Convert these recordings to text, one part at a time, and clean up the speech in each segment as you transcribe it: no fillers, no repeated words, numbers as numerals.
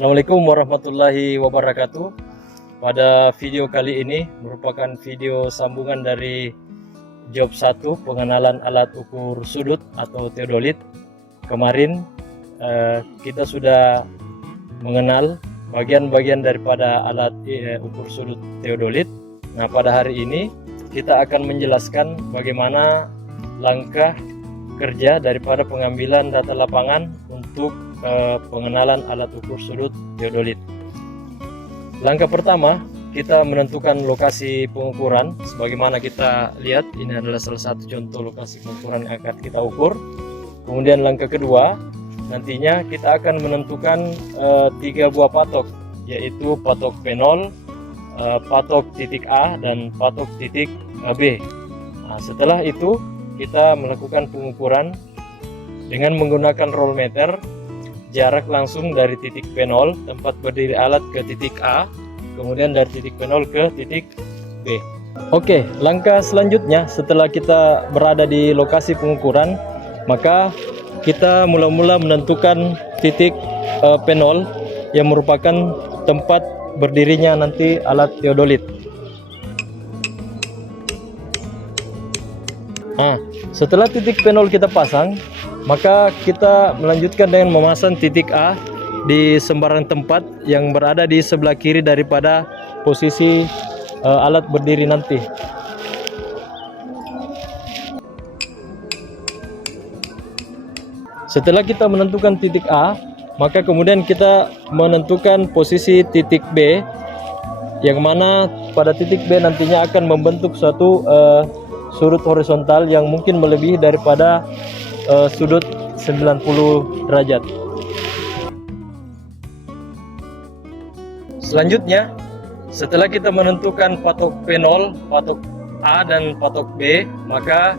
Assalamualaikum warahmatullahi wabarakatuh. Pada video kali ini merupakan video sambungan dari job 1 pengenalan alat ukur sudut atau teodolit. Kemarin kita sudah mengenal bagian-bagian daripada alat ukur sudut teodolit. Nah, pada hari ini kita akan menjelaskan bagaimana langkah kerja daripada pengambilan data lapangan untuk pengenalan alat ukur sudut teodolit. Langkah pertama, kita menentukan lokasi pengukuran. Sebagaimana kita lihat, ini adalah salah satu contoh lokasi pengukuran yang akan kita ukur. Kemudian langkah kedua, nantinya kita akan menentukan 3 buah patok, yaitu patok P0, patok titik A, dan patok titik B. Nah, setelah itu kita melakukan pengukuran dengan menggunakan roll meter, jarak langsung dari titik P0 tempat berdiri alat ke titik A, kemudian dari titik P0 ke titik B. Oke, langkah selanjutnya setelah kita berada di lokasi pengukuran, maka kita mula-mula menentukan titik P0 yang merupakan tempat berdirinya nanti alat teodolit. Nah, setelah titik P0 kita pasang, maka kita melanjutkan dengan memasang titik A di sembarang tempat yang berada di sebelah kiri daripada posisi alat berdiri nanti. Setelah kita menentukan titik A, maka kemudian kita menentukan posisi titik B, yang mana pada titik B nantinya akan membentuk suatu sudut horizontal yang mungkin melebihi daripada sudut 90 derajat. Selanjutnya, setelah kita menentukan patok P0, patok A, dan patok B, maka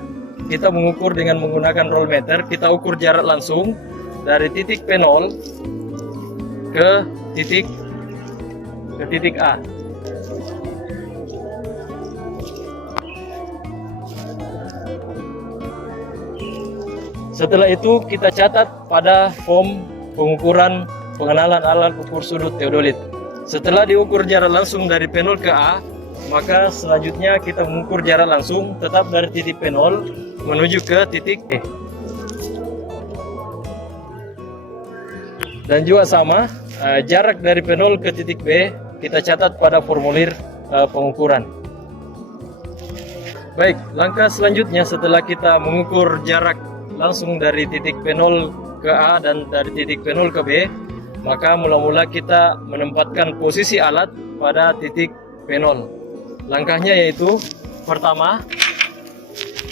kita mengukur dengan menggunakan roll meter. Kita ukur jarak langsung dari titik P0 ke titik A. Setelah itu kita catat pada form pengukuran pengenalan alat ukur sudut teodolit. Setelah diukur jarak langsung dari P0 ke A, maka selanjutnya kita mengukur jarak langsung tetap dari titik P0 menuju ke titik E. Dan juga sama, jarak dari P0 ke titik B kita catat pada formulir pengukuran. Baik, langkah selanjutnya setelah kita mengukur jarak langsung dari titik P0 ke A dan dari titik P0 ke B, maka mula-mula kita menempatkan posisi alat pada titik P0. Langkahnya yaitu, pertama,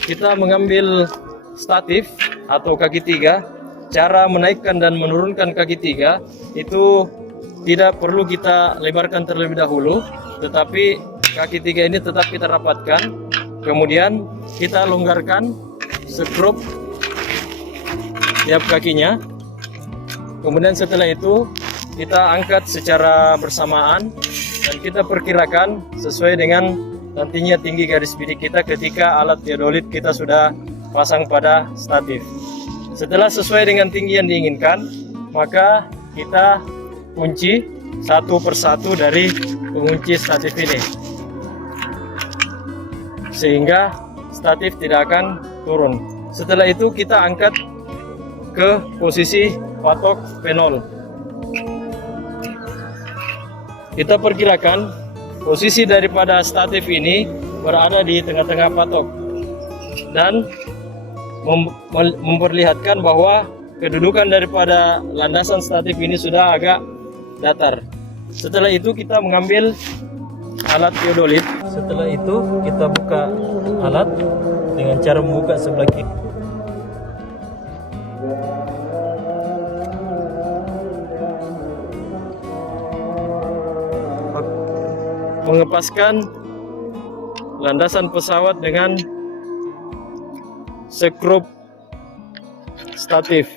kita mengambil statif atau kaki 3. Cara menaikkan dan menurunkan kaki 3 itu tidak perlu kita lebarkan terlebih dahulu, tetapi kaki 3 ini tetap kita rapatkan. Kemudian kita longgarkan skrup tiap kakinya. Kemudian setelah itu kita angkat secara bersamaan dan kita perkirakan sesuai dengan nantinya tinggi garis bidik kita ketika alat teodolit kita sudah pasang pada statif. Setelah sesuai dengan tinggi yang diinginkan, maka kita kunci satu persatu dari pengunci statif ini, sehingga statif tidak akan turun. Setelah itu kita angkat ke posisi patok P0. Kita perkirakan posisi daripada statif ini berada di tengah-tengah patok dan memperlihatkan bahwa kedudukan daripada landasan statif ini sudah agak datar. Setelah itu kita mengambil alat teodolit. Setelah itu kita buka alat dengan cara membuka sebelah kiri. Mengepaskan landasan pesawat dengan skrup statif.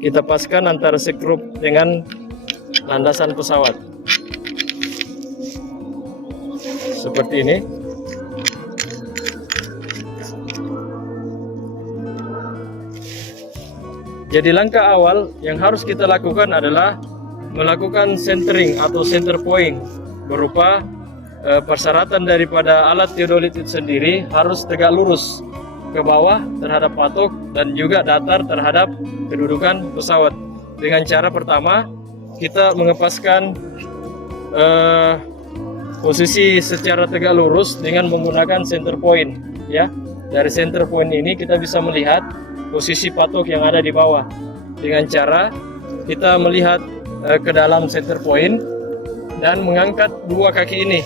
Kita paskan antara skrup dengan landasan pesawat seperti ini. Jadi langkah awal yang harus kita lakukan adalah melakukan centering atau center point berupa persyaratan daripada alat teodolit itu sendiri harus tegak lurus ke bawah terhadap patok dan juga datar terhadap kedudukan pesawat. Dengan cara pertama kita mengepaskan posisi secara tegak lurus dengan menggunakan center point, ya. Dari center point ini kita bisa melihat posisi patok yang ada di bawah dengan cara kita melihat ke dalam center point dan mengangkat dua kaki ini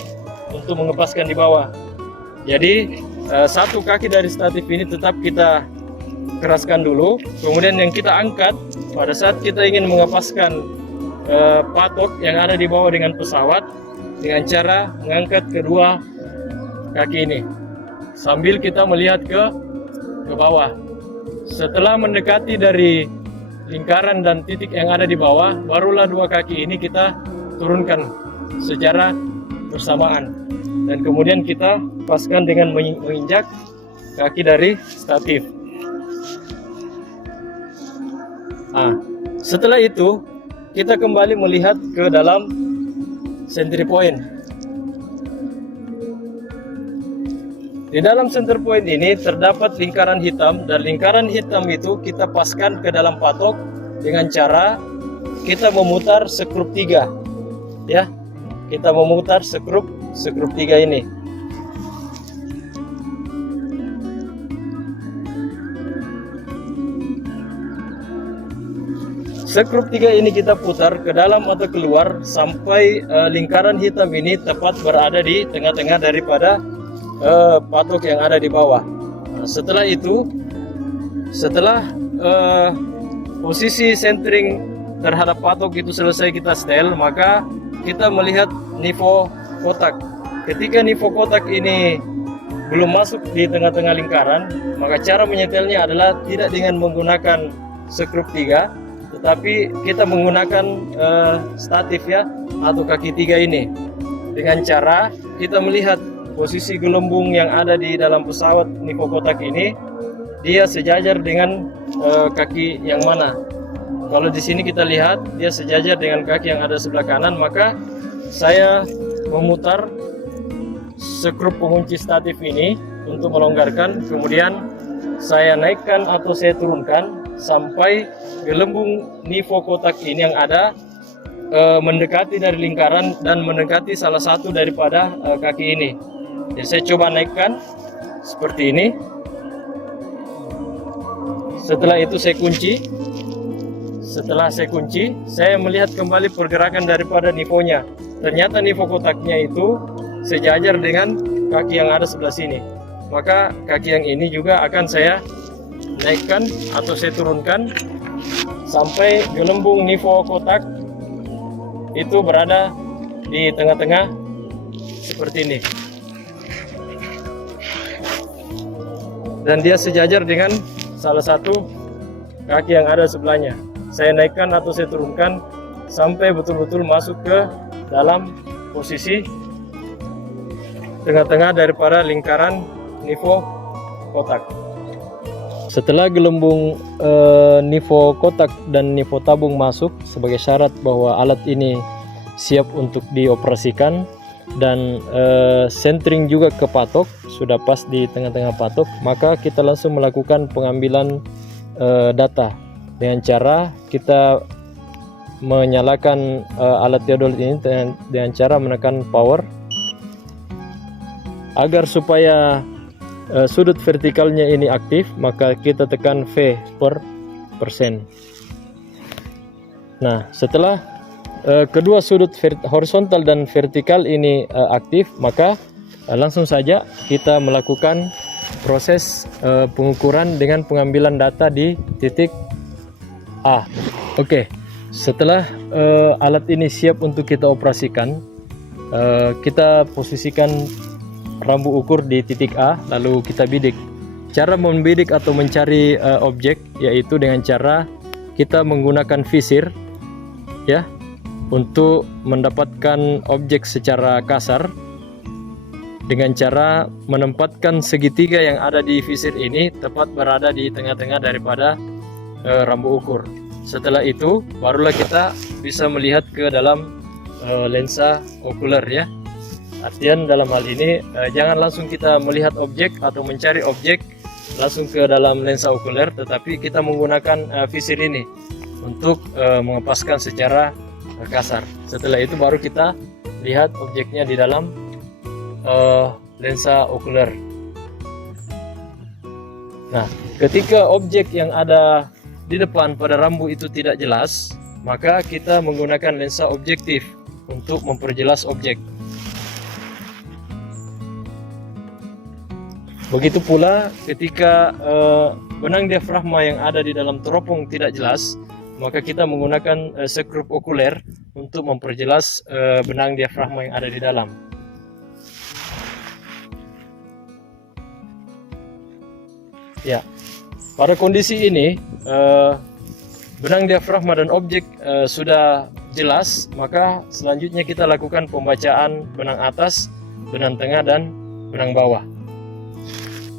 untuk mengepaskan di bawah. Jadi satu kaki dari statif ini tetap kita keraskan dulu, kemudian yang kita angkat pada saat kita ingin mengepaskan patok yang ada di bawah dengan pesawat dengan cara mengangkat kedua kaki ini sambil kita melihat ke bawah. Setelah mendekati dari lingkaran dan titik yang ada di bawah, barulah dua kaki ini kita turunkan secara bersamaan dan kemudian kita lepaskan dengan menginjak kaki dari statif. Setelah itu kita kembali melihat ke dalam center point. Di dalam center point ini terdapat lingkaran hitam, dan lingkaran hitam itu kita paskan ke dalam patok dengan cara kita memutar skrup 3, ya. Kita memutar skrup 3 ini. Skrup 3 ini kita putar ke dalam atau keluar sampai lingkaran hitam ini tepat berada di tengah-tengah daripada patok yang ada di bawah. Setelah itu, setelah posisi centering terhadap patok itu selesai kita setel, maka kita melihat nifo kotak. Ketika nifo kotak ini belum masuk di tengah-tengah lingkaran, maka cara menyetelnya adalah tidak dengan menggunakan skrup 3, tetapi kita menggunakan statif, ya, atau kaki 3 ini. Dengan cara kita melihat posisi gelembung yang ada di dalam pesawat nifo kotak ini, dia sejajar dengan kaki yang mana. Kalau di sini kita lihat dia sejajar dengan kaki yang ada sebelah kanan, maka saya memutar skrup pengunci statif ini untuk melonggarkan, kemudian saya naikkan atau saya turunkan sampai gelembung nifo kotak ini yang ada mendekati dari lingkaran dan mendekati salah satu daripada kaki ini. Jadi saya coba naikkan seperti ini. Setelah itu saya kunci. Setelah saya kunci, saya melihat kembali pergerakan daripada nifonya. Ternyata nifo kotaknya itu sejajar dengan kaki yang ada sebelah sini. Maka kaki yang ini juga akan saya naikkan atau saya turunkan sampai gelembung nifo kotak itu berada di tengah-tengah seperti ini. Dan dia sejajar dengan salah satu kaki yang ada sebelahnya. Saya naikkan atau saya turunkan sampai betul-betul masuk ke dalam posisi tengah-tengah daripada lingkaran nifo kotak. Setelah gelembung nifo kotak dan nifo tabung masuk sebagai syarat bahwa alat ini siap untuk dioperasikan, dan centering juga ke patok sudah pas di tengah-tengah patok, maka kita langsung melakukan pengambilan data dengan cara kita menyalakan alat teodolit ini dengan cara menekan power agar supaya sudut vertikalnya ini aktif, maka kita tekan V per persen. Nah, setelah kedua sudut horizontal dan vertikal ini aktif, maka langsung saja kita melakukan proses pengukuran dengan pengambilan data di titik A. Oke, setelah alat ini siap untuk kita operasikan, kita posisikan rambu ukur di titik A, lalu kita bidik. Cara membidik atau mencari objek yaitu dengan cara kita menggunakan visir, ya, untuk mendapatkan objek secara kasar dengan cara menempatkan segitiga yang ada di visir ini tepat berada di tengah-tengah daripada rambu ukur. Setelah itu barulah kita bisa melihat ke dalam lensa okuler ya. Artian dalam hal ini jangan langsung kita melihat objek atau mencari objek langsung ke dalam lensa okuler, tetapi kita menggunakan visir ini untuk mengepaskan secara kasar. Setelah itu baru kita lihat objeknya di dalam lensa okuler. Nah, ketika objek yang ada di depan pada rambu itu tidak jelas, maka kita menggunakan lensa objektif untuk memperjelas objek. Begitu pula ketika benang diafragma yang ada di dalam teropong tidak jelas, maka kita menggunakan skrup okuler untuk memperjelas benang diafragma yang ada di dalam. Ya, pada kondisi ini benang diafragma dan objek sudah jelas, maka selanjutnya kita lakukan pembacaan benang atas, benang tengah, dan benang bawah.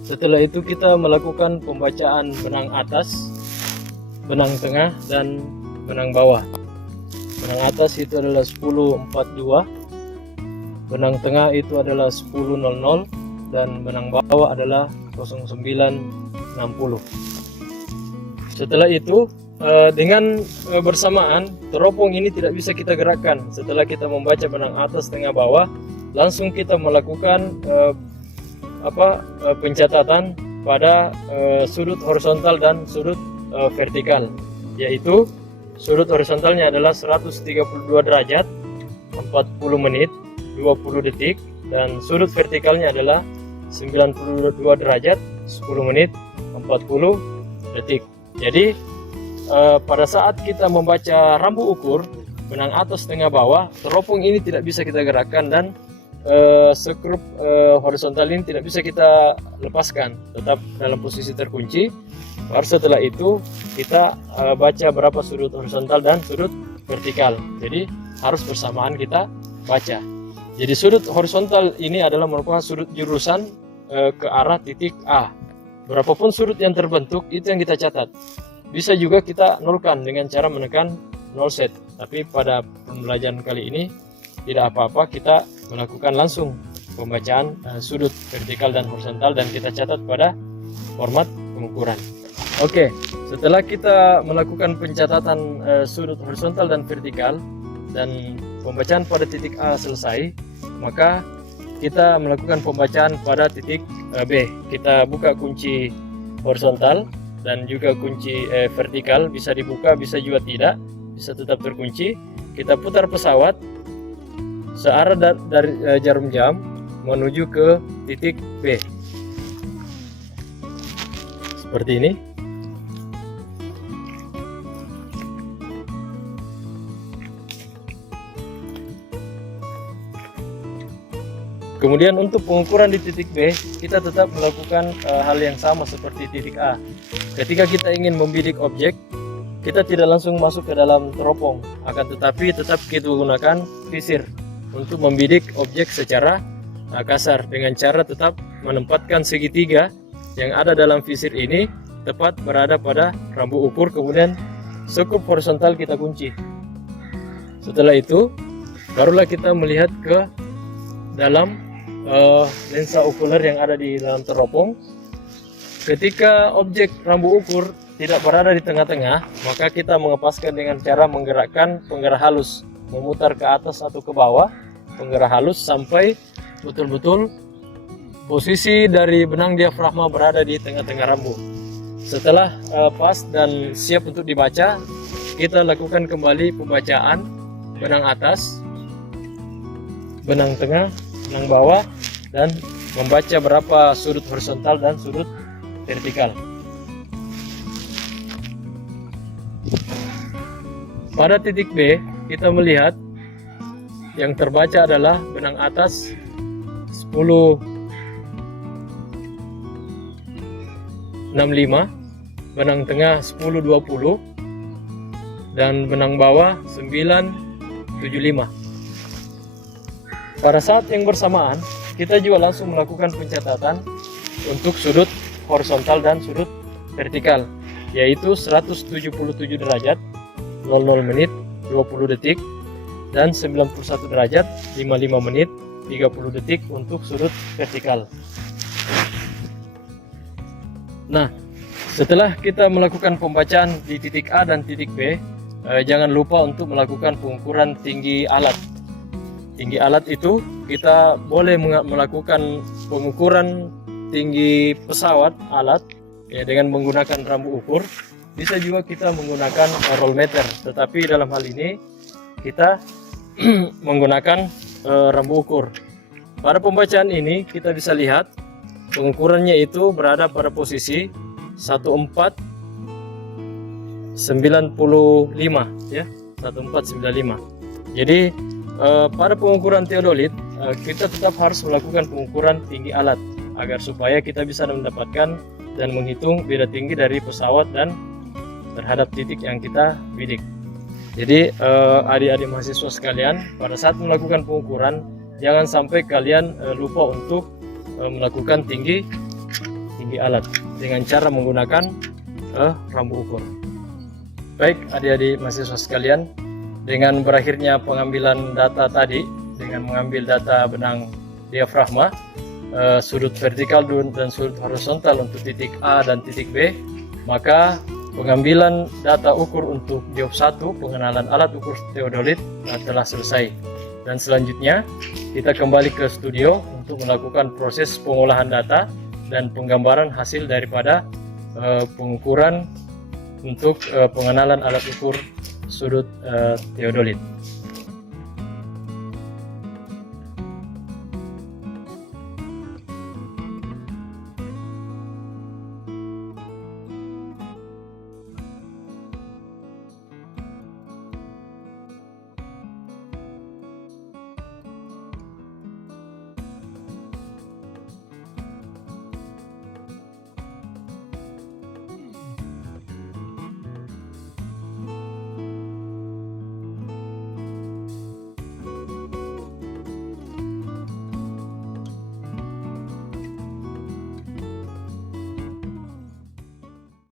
Setelah itu kita melakukan pembacaan benang atas, benang tengah, dan benang bawah. Benang atas itu adalah 10.42, benang tengah itu adalah 10.00, dan benang bawah adalah 09.60. Setelah itu dengan bersamaan teropong ini tidak bisa kita gerakkan. Setelah kita membaca benang atas, tengah, bawah, langsung kita melakukan pencatatan pada sudut horizontal dan sudut vertikal, yaitu sudut horizontalnya adalah 132 derajat 40 menit 20 detik, dan sudut vertikalnya adalah 92 derajat 10 menit 40 detik. Jadi pada saat kita membaca rambu ukur benang atas, tengah, bawah, teropong ini tidak bisa kita gerakkan, dan skrup horizontal ini tidak bisa kita lepaskan, tetap dalam posisi terkunci. Baru setelah itu kita baca berapa sudut horizontal dan sudut vertikal. Jadi harus bersamaan kita baca. Jadi sudut horizontal ini adalah merupakan sudut jurusan ke arah titik A. Berapapun sudut yang terbentuk itu yang kita catat. Bisa juga kita nolkan dengan cara menekan nol set. Tapi pada pembelajaran kali ini tidak apa-apa, kita melakukan langsung pembacaan sudut vertikal dan horizontal, dan kita catat pada format pengukuran. Oke, setelah kita melakukan pencatatan sudut horizontal dan vertikal dan pembacaan pada titik A selesai, maka kita melakukan pembacaan pada titik B. Kita buka kunci horizontal dan juga kunci vertikal, bisa dibuka, bisa juga tidak, bisa tetap terkunci. Kita putar pesawat searah dari jarum jam menuju ke titik B. Seperti ini. Kemudian untuk pengukuran di titik B, kita tetap melakukan hal yang sama seperti titik A. Ketika kita ingin membidik objek, kita tidak langsung masuk ke dalam teropong, akan tetapi tetap kita gunakan visir untuk membidik objek secara kasar, dengan cara tetap menempatkan segitiga yang ada dalam visir ini tepat berada pada rambu ukur, kemudian skrup horizontal kita kunci. Setelah itu barulah kita melihat ke dalam lensa okuler yang ada di dalam teropong. Ketika objek rambu ukur tidak berada di tengah-tengah, maka kita mengepaskan dengan cara menggerakkan penggerak halus, memutar ke atas atau ke bawah, penggerak halus sampai betul-betul posisi dari benang diafragma berada di tengah-tengah rambu. Setelah pas dan siap untuk dibaca, kita lakukan kembali pembacaan benang atas, benang tengah, benang bawah, dan membaca berapa sudut horizontal dan sudut vertikal. Pada titik B, kita melihat yang terbaca adalah benang atas 10.65, benang tengah 10.20, dan benang bawah 9.75. Pada saat yang bersamaan, kita juga langsung melakukan pencatatan untuk sudut horizontal dan sudut vertikal, yaitu 177 derajat 00 menit 20 detik, dan 91 derajat 55 menit 30 detik untuk sudut vertikal. Nah, setelah kita melakukan pembacaan di titik A dan titik B, jangan lupa untuk melakukan pengukuran tinggi alat. Tinggi alat itu kita boleh melakukan pengukuran tinggi pesawat alat ya, dengan menggunakan rambu ukur. Bisa juga kita menggunakan roll meter, tetapi dalam hal ini kita menggunakan rambu ukur. Pada pembacaan ini kita bisa lihat pengukurannya itu berada pada posisi 1495 ya, 1495. Jadi pada pengukuran teodolit kita tetap harus melakukan pengukuran tinggi alat agar supaya kita bisa mendapatkan dan menghitung beda tinggi dari pesawat dan terhadap titik yang kita bidik. Jadi adik-adik mahasiswa sekalian, pada saat melakukan pengukuran jangan sampai kalian lupa untuk melakukan tinggi alat dengan cara menggunakan rambu ukur. Baik adik-adik mahasiswa sekalian, dengan berakhirnya pengambilan data tadi dengan mengambil data benang diafragma, sudut vertikal dan sudut horizontal untuk titik A dan titik B, maka pengambilan data ukur untuk job 1 pengenalan alat ukur teodolit telah selesai. Dan selanjutnya kita kembali ke studio untuk melakukan proses pengolahan data dan penggambaran hasil daripada pengukuran untuk pengenalan alat ukur sudut teodolit.